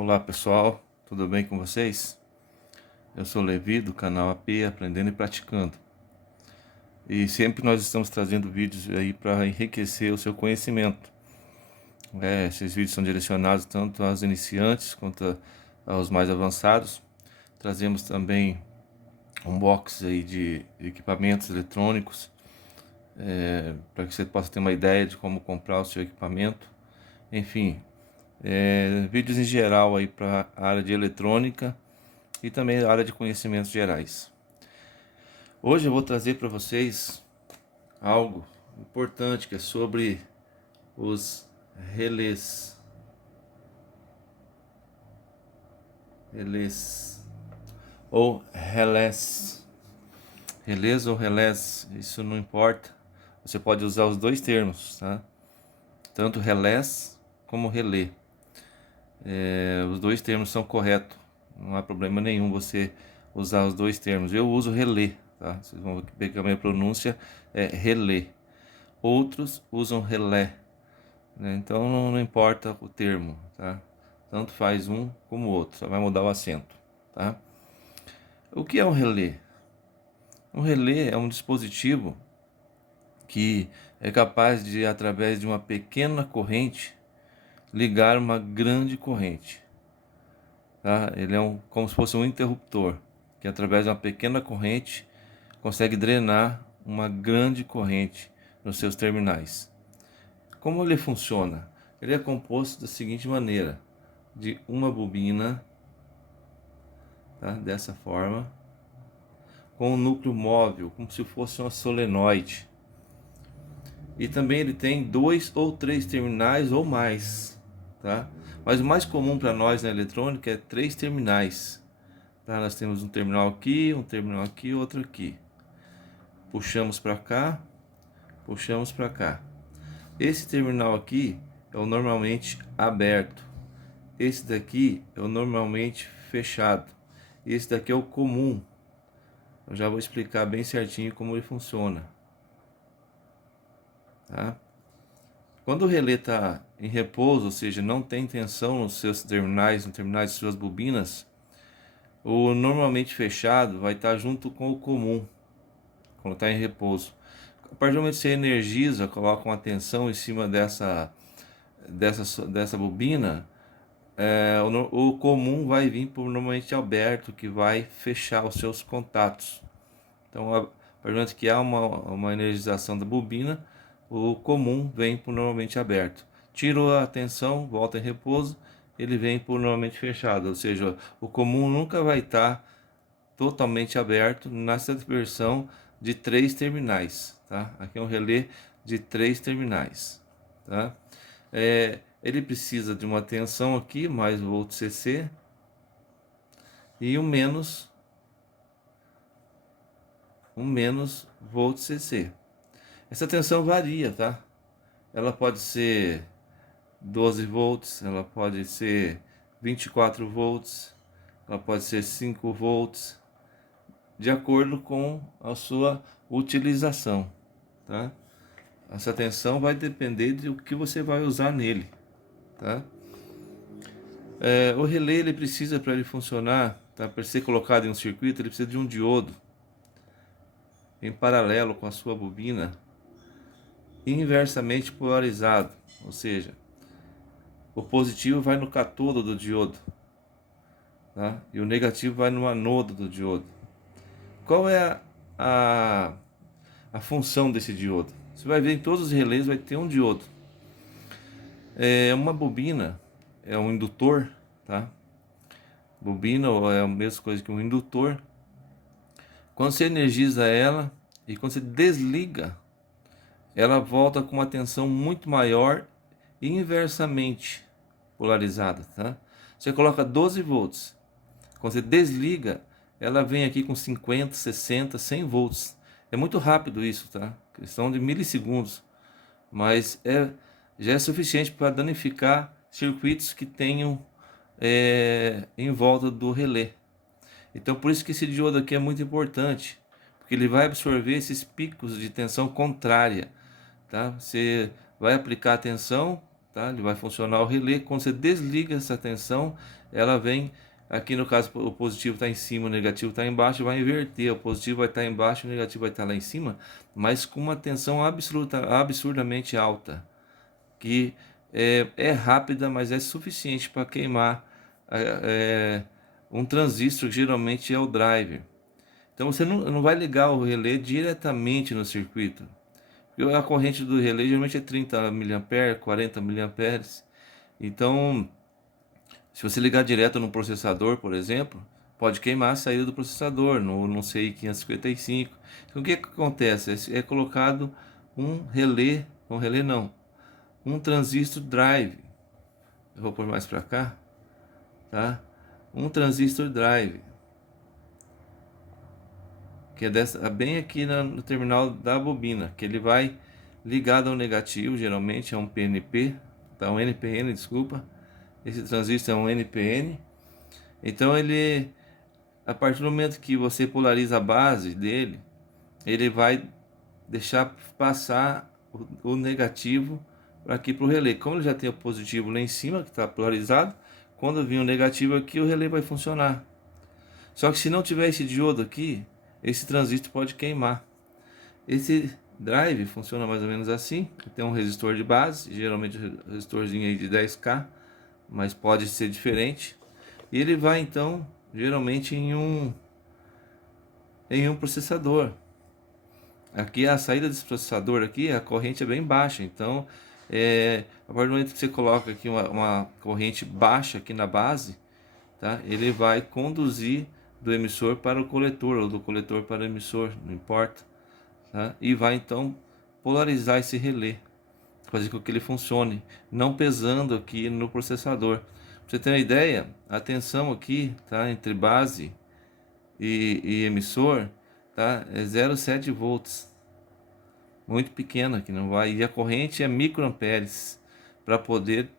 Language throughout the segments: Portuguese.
Olá pessoal, tudo bem com vocês? Eu sou Levi do canal AP Aprendendo e Praticando. E sempre nós estamos trazendo vídeos aí para enriquecer o seu conhecimento. Esses vídeos são direcionados tanto aos iniciantes quanto aos mais avançados. Trazemos também um box aí de equipamentos eletrônicos, para que você possa ter uma ideia de como comprar o seu equipamento. Enfim, vídeos em geral aí para a área de eletrônica e também a área de conhecimentos gerais. Hoje eu vou trazer para vocês algo importante que é sobre os relés. Relés ou relés. Relés ou relés, isso não importa. Você pode usar os dois termos, tá? Tanto relés como relé. Os dois termos são corretos. Não há problema nenhum você usar os dois termos. Eu uso relé, tá? Vocês vão ver que a minha pronúncia é relé. Outros usam relé, né? Então não importa o termo, tá? Tanto faz um como o outro, só vai mudar o acento, tá? O que é um relé? Um relé é um dispositivo que é capaz de, através de uma pequena corrente, ligar uma grande corrente, tá? Ele é como se fosse um interruptor, que através de uma pequena corrente consegue drenar uma grande corrente nos seus terminais. Como ele funciona? Ele é composto da seguinte maneira: de uma bobina, tá? Dessa forma, com um núcleo móvel, como se fosse uma solenoide. E também ele tem 2 ou 3 terminais ou mais, tá? Mas o mais comum para nós na eletrônica é 3 terminais, tá? Nós temos um terminal aqui, outro aqui. Puxamos para cá, puxamos para cá. Esse terminal aqui é o normalmente aberto. Esse daqui é o normalmente fechado. Esse daqui é o comum. Eu já vou explicar bem certinho como ele funciona, tá? Quando o relé está em repouso, ou seja, não tem tensão nos seus terminais, nos terminais de suas bobinas, o normalmente fechado vai estar junto com o comum, quando está em repouso. A partir do momento que você energiza, coloca uma tensão em cima dessa bobina, o comum vai vir por normalmente aberto, que vai fechar os seus contatos. Então, a partir do momento que há uma energização da bobina, o comum vem por normalmente aberto. Tirou a tensão, volta em repouso, ele vem por normalmente fechado. Ou seja, o comum nunca vai estar totalmente aberto nessa versão de 3 terminais, tá? Aqui é um relé de 3 terminais, tá? Ele precisa de uma tensão aqui, mais volt CC, e um menos volt CC. Essa tensão varia, tá? Ela pode ser 12 volts, ela pode ser 24 volts, ela pode ser 5 volts, de acordo com a sua utilização, tá? Essa tensão vai depender do que você vai usar nele, tá? O relé, ele precisa, para ele funcionar, tá? Para ser colocado em um circuito, ele precisa de um diodo em paralelo com a sua bobina, inversamente polarizado, ou seja, o positivo vai no catodo do diodo, tá? E o negativo vai no anodo do diodo. Qual é a função desse diodo? Você vai ver em todos os relés vai ter um diodo. Uma bobina é um indutor, tá? Bobina é a mesma coisa que um indutor. Quando você energiza ela e quando você desliga, ela volta com uma tensão muito maior e inversamente polarizada, tá? Você coloca 12 volts. Quando você desliga, ela vem aqui com 50, 60, 100 volts. É muito rápido isso, tá? Questão de milissegundos. Mas já é suficiente para danificar circuitos que tenham em volta do relé. Então por isso que esse diodo aqui é muito importante, porque ele vai absorver esses picos de tensão contrária, tá? Você vai aplicar a tensão, tá? Ele vai funcionar o relé. Quando você desliga essa tensão, ela vem, aqui no caso o positivo está em cima, o negativo está embaixo, vai inverter, o positivo vai estar embaixo, o negativo vai estar lá em cima, mas com uma tensão absurdamente alta, que é rápida, mas é suficiente para queimar um transistor, que geralmente é o driver. Então você não vai ligar o relé diretamente no circuito. Porque a corrente do relé geralmente é 30 mA, 40 mA. Então, se você ligar direto no processador, por exemplo, pode queimar a saída do processador, no CI 555. Então o que acontece? É colocado um relé não, um transistor drive. Eu vou pôr mais para cá, tá? Um transistor drive, que é bem aqui no terminal da bobina, que ele vai ligado ao negativo, geralmente é um PNP, tá? Um NPN, desculpa. Esse transistor é um NPN. Então ele, a partir do momento que você polariza a base dele, ele vai deixar passar o negativo aqui para o relé. Como ele já tem o positivo lá em cima, que está polarizado, quando vir o negativo aqui, o relé vai funcionar. Só que se não tiver esse diodo aqui, esse transistor pode queimar. Esse drive funciona mais ou menos assim. Tem um resistor de base, geralmente um resistorzinho aí de 10K, mas pode ser diferente. E ele vai então, geralmente em um processador. Aqui a saída desse processador aqui, a corrente é bem baixa, então a partir do momento que você coloca aqui uma corrente baixa aqui na base, tá? Ele vai conduzir do emissor para o coletor, ou do coletor para o emissor, não importa, tá? E vai então polarizar esse relé, fazer com que ele funcione, não pesando aqui no processador. Pra você ter uma ideia, a tensão aqui, tá, entre base e emissor, tá, é 0,7 volts, muito pequena, que não vai, e a corrente é microamperes, para poder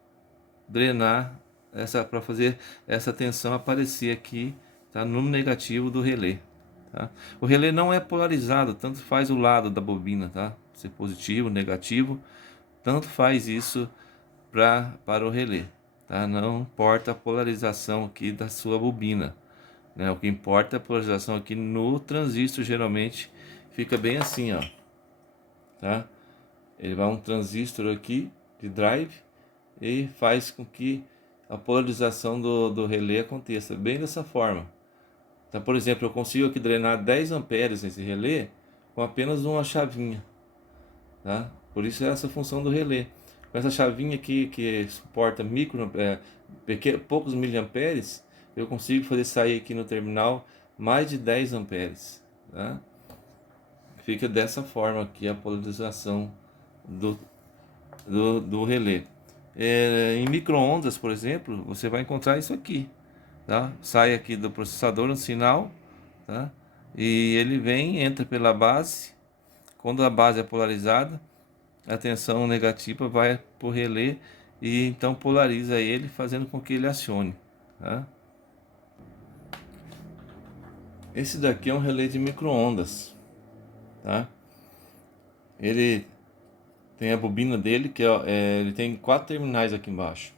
drenar para fazer essa tensão aparecer aqui, tá, no negativo do relé, tá? O relé não é polarizado, tanto faz o lado da bobina, tá? Ser positivo, negativo, tanto faz isso para o relé, tá? Não importa a polarização aqui da sua bobina, né? O que importa é a polarização aqui no transistor, geralmente fica bem assim, ó, tá? Ele vai um transistor aqui de drive e faz com que a polarização do relé aconteça bem dessa forma. Então, por exemplo, eu consigo aqui drenar 10 amperes nesse relé com apenas uma chavinha, tá? Por isso é essa função do relé. Com essa chavinha aqui que suporta poucos miliamperes, eu consigo fazer sair aqui no terminal mais de 10 amperes, tá? Fica dessa forma aqui a polarização do relé. Em micro-ondas, por exemplo, você vai encontrar isso aqui, tá? Sai aqui do processador um sinal, tá? E ele entra pela base. Quando a base é polarizada, a tensão negativa vai para o relé e então polariza ele, fazendo com que ele acione, tá? Esse daqui é um relé de micro-ondas, tá? Ele tem a bobina dele, ele tem 4 terminais aqui embaixo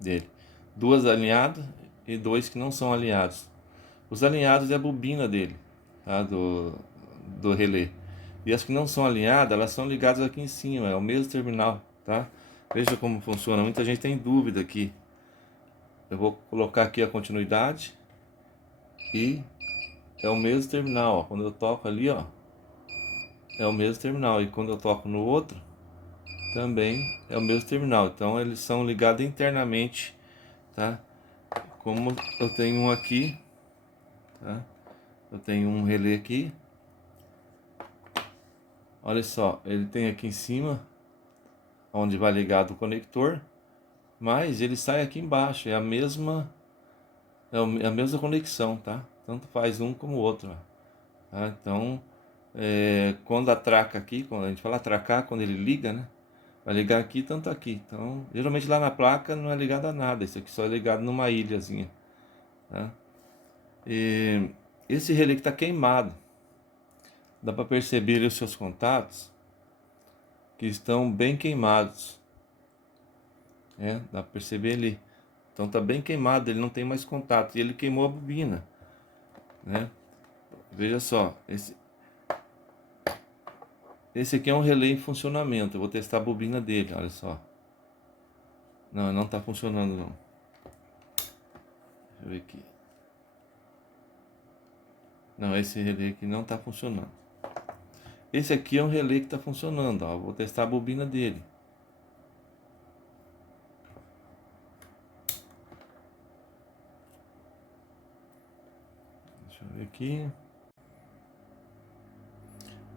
dele, 2 alinhadas e 2 que não são alinhados. Os alinhados é a bobina dele, tá? Do relé. E as que não são alinhadas, elas são ligadas aqui em cima, é o mesmo terminal, tá? Veja como funciona. Muita gente tem dúvida aqui. Eu vou colocar aqui a continuidade e é o mesmo terminal, ó. Quando eu toco ali, ó, é o mesmo terminal, e quando eu toco no outro também é o mesmo terminal. Então eles são ligados internamente, tá? Como eu tenho um aqui, tá? Eu tenho um relé aqui. Olha só, ele tem aqui em cima onde vai ligado o conector, mas ele sai aqui embaixo, é a mesma conexão, tá? Tanto faz um como o outro, tá? Então, quando atraca aqui, quando a gente fala atracar, quando ele liga, né? Vai ligar aqui, tanto aqui. Então, geralmente lá na placa não é ligado a nada, esse aqui só é ligado numa ilhazinha, tá? E esse relé que está queimado, dá para perceber os seus contatos que estão bem queimados. Dá para perceber ali. Então tá bem queimado, ele não tem mais contato e ele queimou a bobina, né? Veja só, esse aqui é um relé em funcionamento. Eu vou testar a bobina dele, olha só. Não, não tá funcionando não. Deixa eu ver aqui. Não, esse relé aqui não tá funcionando. Esse aqui é um relé que tá funcionando, ó. Eu vou testar a bobina dele. Deixa eu ver aqui.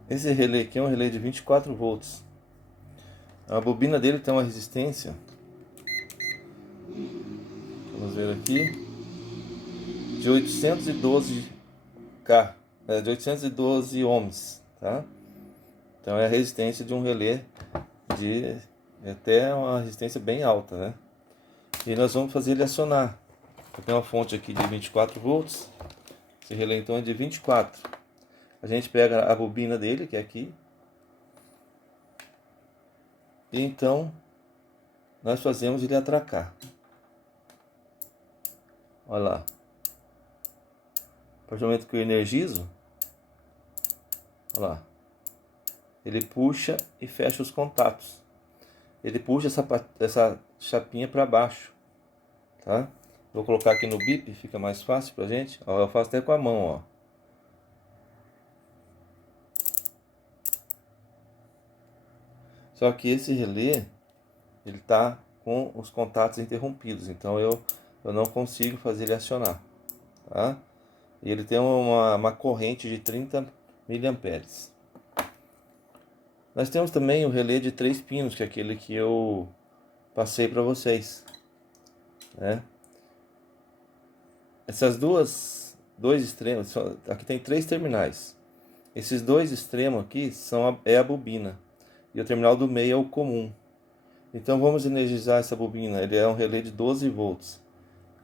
Esse relé aqui é um relé de 24 volts. A bobina dele tem uma resistência, vamos ver aqui, de 812 K, de 812 ohms, tá? Então é a resistência de um relé de até uma resistência bem alta, né? E nós vamos fazer ele acionar. Eu tenho uma fonte aqui de 24 volts. Esse relé então é de 24. A gente pega a bobina dele, que é aqui. E então nós fazemos ele atracar. Olha lá. A partir do momento que eu energizo, olha lá, ele puxa e fecha os contatos. Ele puxa essa chapinha para baixo, tá? Vou colocar aqui no bip, fica mais fácil pra gente. Ó, eu faço até com a mão, ó. Só que esse relé, ele tá com os contatos interrompidos, então eu não consigo fazer ele acionar, tá? E ele tem uma corrente de 30 miliamperes. Nós temos também o relé de 3 pinos, que é aquele que eu passei para vocês, né? Essas dois extremos, aqui tem 3 terminais. Esses dois extremos aqui é a bobina e o terminal do meio é o comum. Então vamos energizar essa bobina. Ele é um relé de 12 volts.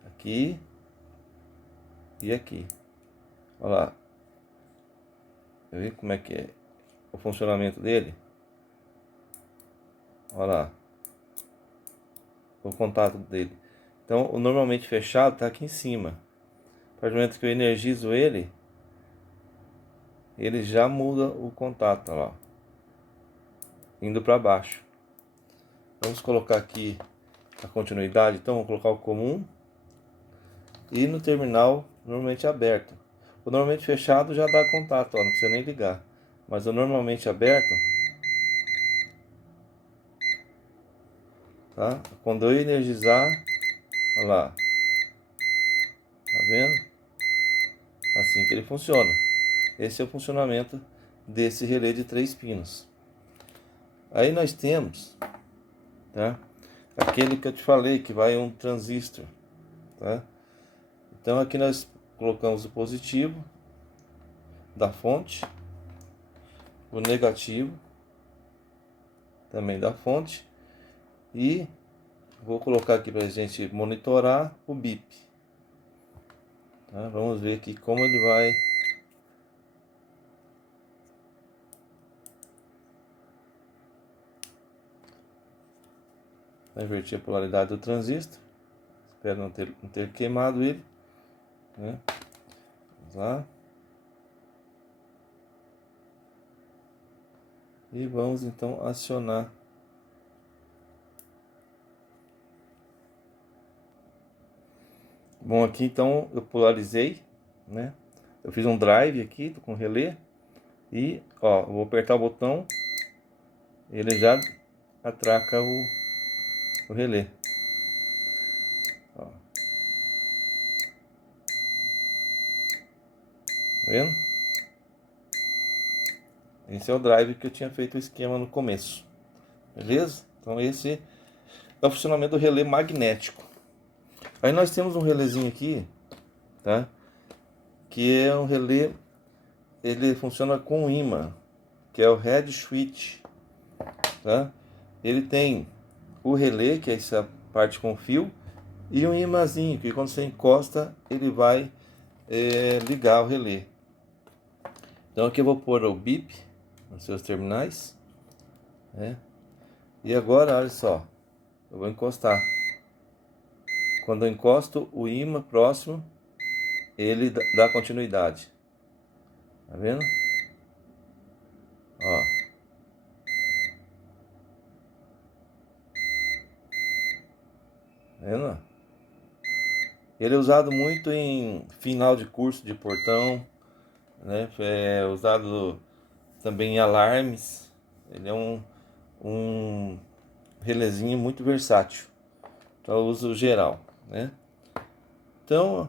Aqui e aqui. Olha lá. Vê como é que é o funcionamento dele? Olha lá. O contato dele. Então, o normalmente fechado está aqui em cima. A partir do momento que eu energizo ele, ele já muda o contato, olha lá. Indo para baixo. Vamos colocar aqui a continuidade. Então, vamos colocar o comum. E no terminal, normalmente aberto. O normalmente fechado já dá contato, ó, não precisa nem ligar. Mas o normalmente aberto, tá? Quando eu energizar, olha lá, tá vendo? Assim que ele funciona. Esse é o funcionamento desse relé de 3 pinos. Aí nós temos, tá? Aquele que eu te falei que vai um transistor, tá? Então aqui nós colocamos o positivo da fonte, o negativo também da fonte e vou colocar aqui para a gente monitorar o bip. Tá? Vamos ver aqui como ele vai inverter a polaridade do transistor. Espero não ter queimado ele, né? Vamos lá. E vamos então acionar. Bom, aqui então eu polarizei, né? Eu fiz um drive aqui com relé e, ó, eu vou apertar o botão, ele já atraca o relé. Ó. Tá vendo? Esse é o drive que eu tinha feito o esquema no começo. Beleza? Então esse é o funcionamento do relé magnético. Aí nós temos um relézinho aqui, tá? Que é um relé, ele funciona com ímã, que é o head switch, tá? Ele tem o relé, que é essa parte com fio, e um imãzinho, que quando você encosta, ele vai ligar o relé. Então aqui eu vou pôr o bip nos seus terminais, né? E agora, olha só, Eu vou encostar. Quando eu encosto o ímã próximo, ele dá continuidade. Tá vendo? Ó. Tá vendo? Ele é usado muito em final de curso de portão, né? É usado também em alarmes. Ele é um relezinho muito versátil para uso geral, né? Então,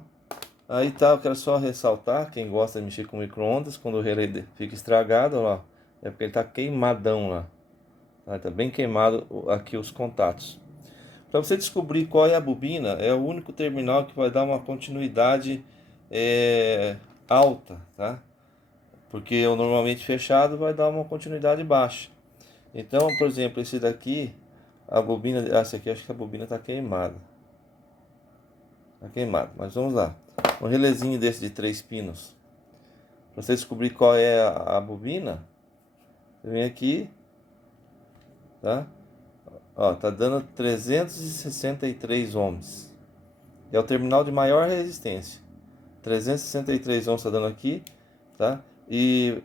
aí tá, eu quero só ressaltar, quem gosta de mexer com micro-ondas, quando o relé fica estragado, ó, é porque ele tá queimadão lá. Tá bem queimado aqui os contatos. Para você descobrir qual é a bobina, é o único terminal que vai dar uma continuidade alta, tá? Porque o normalmente fechado vai dar uma continuidade baixa. Então, por exemplo, esse daqui, a bobina, essa aqui, acho que a bobina está queimada. Está queimado, mas vamos lá. Um relezinho desse de 3 pinos. Para você descobrir qual é a bobina, você vem aqui, tá? Ó, tá dando 363 ohms. É o terminal de maior resistência. 363 ohms está dando aqui, tá? E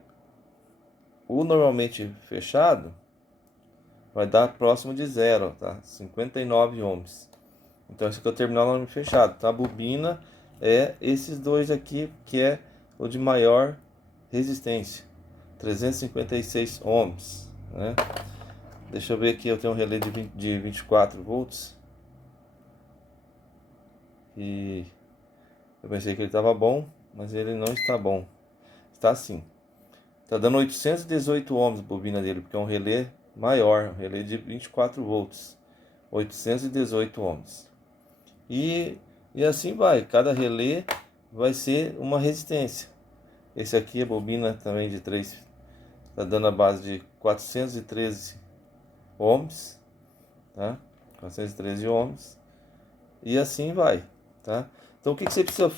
o normalmente fechado vai dar próximo de zero, tá? 59 ohms. Então esse aqui é o terminal normalmente fechado, tá? A bobina é esses dois aqui, que é o de maior resistência, 356 ohms, né? Deixa eu ver aqui, eu tenho um relé de 24 volts. E eu pensei que ele estava bom, mas ele não está bom. Está assim. Está dando 818 ohms a bobina dele, porque é um relé maior, um relé de 24 volts. 818 ohms. E assim vai, cada relé vai ser uma resistência. Esse aqui é bobina também de 3, está dando a base de 413 ohms, tá? 413 ohms. E assim vai, tá? Então o que você precisa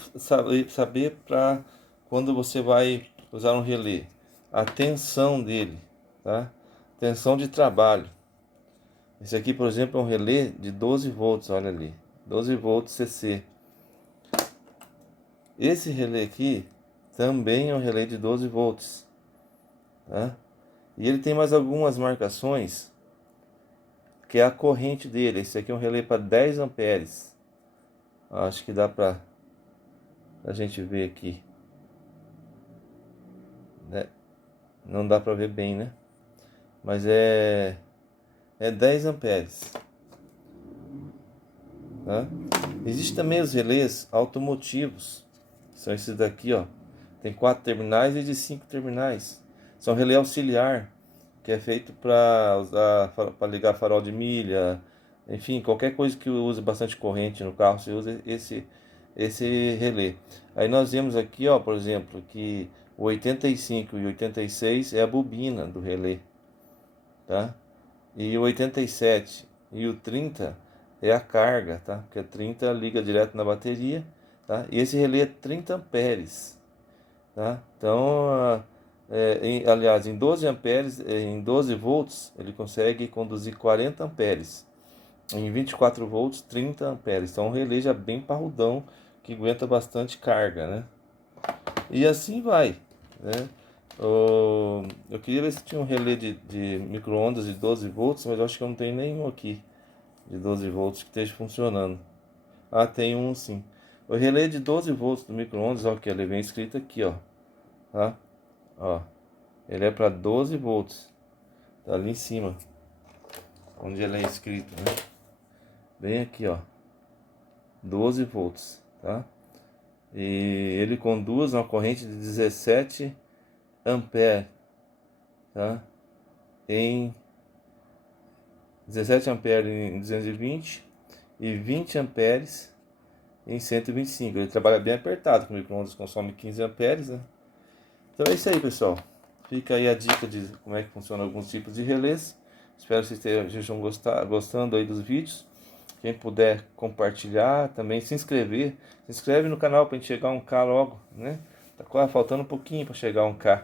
saber para quando você vai usar um relé? A tensão dele, tá? Tensão de trabalho. Esse aqui, por exemplo, é um relé de 12 volts, olha ali. 12 volts CC. Esse relé aqui também é um relé de 12 volts, tá? E ele tem mais algumas marcações, que é a corrente dele. Esse aqui é um relé para 10 amperes. Acho que dá para a gente ver aqui, né? Não dá para ver bem, né? Mas é 10 amperes, tá? Existem também os relés automotivos, que são esses daqui, ó. Tem 4 terminais e de 5 terminais. São relé auxiliar, que é feito para usar para ligar farol de milha, enfim, qualquer coisa que use bastante corrente no carro, você usa esse relé. Aí nós vemos aqui, ó, por exemplo, que o 85 e 86 é a bobina do relé, tá? E o 87 e o 30 é a carga, tá? Porque a 30 liga direto na bateria, tá? E esse relé é 30 amperes, tá? Então, aliás, em 12 amperes, em 12 volts, ele consegue conduzir 40 amperes. Em 24 volts, 30 amperes. Então, um relé já bem parrudão, que aguenta bastante carga, né? E assim vai, né? Eu queria ver se tinha um relé de micro-ondas de 12 volts, mas eu acho que eu não tenho nenhum aqui de 12 volts que esteja funcionando. Ah, tem um sim. O relé de 12 volts do micro-ondas, ó, que ele vem escrito aqui, ó. Tá? Ó. Ele é para 12 volts. Tá ali em cima. Onde ele é escrito, né? Bem aqui, ó. 12 volts, tá? E ele conduz uma corrente de 17 amperes, tá? Em 17 amperes em 220 e 20 amperes em 125. Ele trabalha bem apertado, porque o micro-ondas consome 15 amperes, né? Então é isso aí, pessoal. Fica aí a dica de como é que funciona alguns tipos de relés. Espero que vocês estejam gostando aí dos vídeos. Quem puder compartilhar, também se inscrever. Se inscreve no canal para a gente chegar a 1K logo, né? Tá quase faltando um pouquinho para chegar a 1K.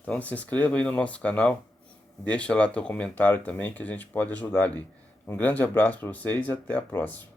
Então se inscreva aí no nosso canal. Deixa lá teu comentário também que a gente pode ajudar ali. Um grande abraço para vocês e até a próxima.